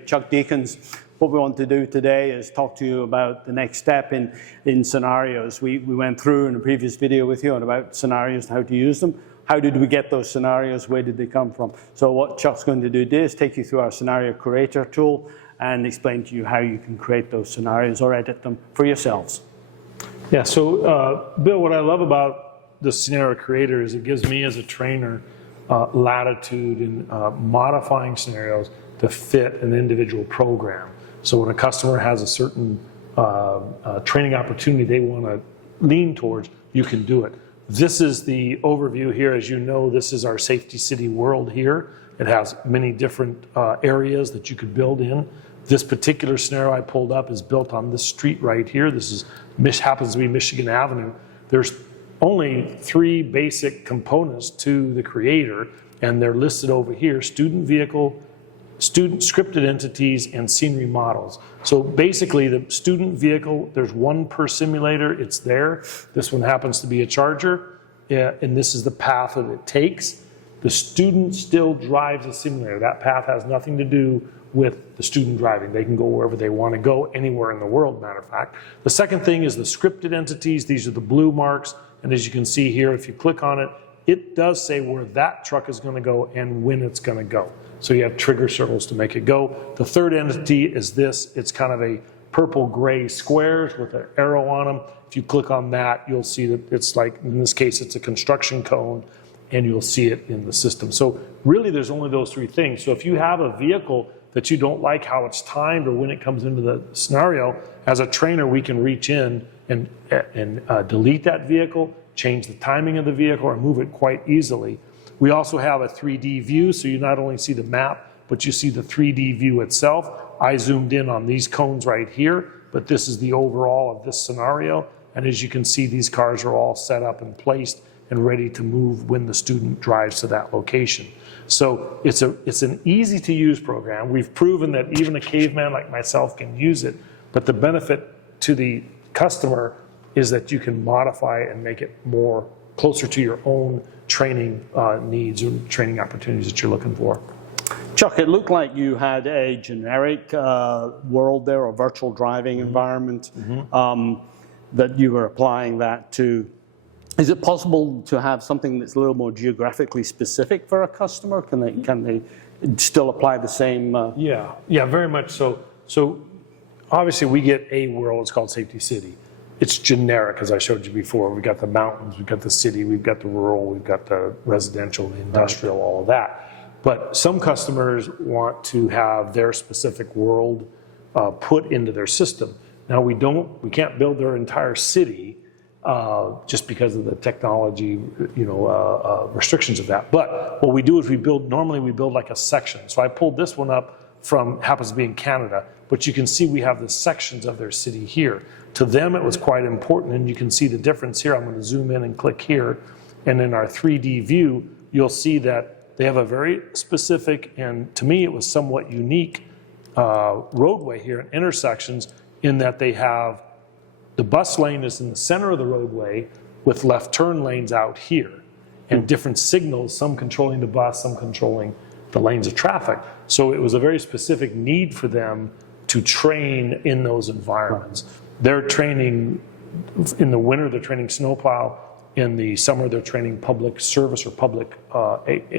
with Chuck Deacons. What we want to do today is talk to you about the next step in scenarios. We went through in a previous video with you on about scenarios and how to use them. How did we get those scenarios? Where did they come from? So what Chuck's going to do today is take you through our scenario creator tool and explain to you how you can create those scenarios or edit them for yourselves. Yeah, so Bill, what I love about the scenario creator is it gives me as a trainer latitude in modifying scenarios to fit an individual program. So when a customer has a certain training opportunity they want to lean towards, you can do it. This is the overview here. As you know, this is our Safety City world here. It has many different areas that you could build in. This particular scenario I pulled up is built on this street right here. This happens to be Michigan Avenue. There's only 3 basic components to the creator, and they're listed over here: student vehicle, student scripted entities, and scenery models. So basically the student vehicle, there's 1 per simulator, it's there. This one happens to be a Charger, and this is the path that it takes. The student still drives a simulator. That path has nothing to do with the student driving. They can go wherever they want to go, anywhere in the world, matter of fact. The second thing is the scripted entities. These are the blue marks, and as you can see here, if you click on it, it does say where that truck is going to go and when it's going to go. So you have trigger circles to make it go. The third entity is this. It's kind of a purple-gray squares with an arrow on them. If you click on that, you'll see that it's like, in this case, it's a construction cone, and you'll see it in the system. So really, there's only those 3 things. So if you have a vehicle that you don't like how it's timed or when it comes into the scenario, as a trainer, we can reach in and delete that vehicle, change the timing of the vehicle, or move it quite easily. We also have a 3D view, so you not only see the map, but you see the 3D view itself. I zoomed in on these cones right here, but this is the overall of this scenario. And as you can see, these cars are all set up and placed and ready to move when the student drives to that location. So it's an easy to use program. We've proven that even a caveman like myself can use it, but the benefit to the customer is that you can modify and make it more closer to your own training needs or training opportunities that you're looking for. Chuck, it looked like you had a generic world there, or virtual driving environment, that you were applying that to. Is it possible to have something that's a little more geographically specific for a customer? Can they still apply the same? Yeah, very much so. So obviously we get a world, it's called Safety City. It's generic, as I showed you before. We've got the mountains, we've got the city, we've got the rural, we've got the residential, the industrial, all of that. But some customers want to have their specific world put into their system. Now we can't build their entire city just because of the technology, restrictions of that. But what we do is normally we build like a section. So I pulled this one up from, happens to be in Canada, but you can see we have the sections of their city here. To them, it was quite important, and you can see the difference here. I'm going to zoom in and click here, and in our 3D view, you'll see that they have a very specific, and to me, it was somewhat unique roadway here in intersections, in that they have the bus lane is in the center of the roadway with left turn lanes out here, and different signals, some controlling the bus, some controlling the lanes of traffic. So it was a very specific need for them to train in those environments. They're training, in the winter, they're training snowplow. In the summer, they're training public service or public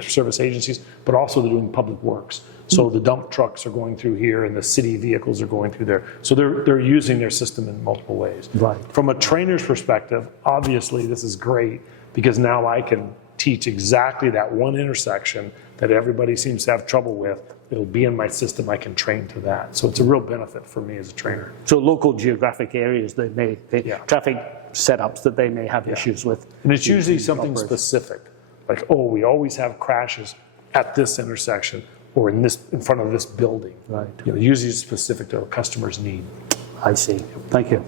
service agencies, but also they're doing public works. So the dump trucks are going through here, and the city vehicles are going through there. So they're using their system in multiple ways. Right. From a trainer's perspective, obviously this is great, because now I can teach exactly that one intersection that everybody seems to have trouble with. It'll be in my system, I can train to that. So it's a real benefit for me as a trainer. So local geographic areas that traffic setups that they may have issues with. And it's usually something specific, like, oh, we always have crashes at this intersection or in front of this building. Right. Usually it's specific to a customer's need. I see. Thank you.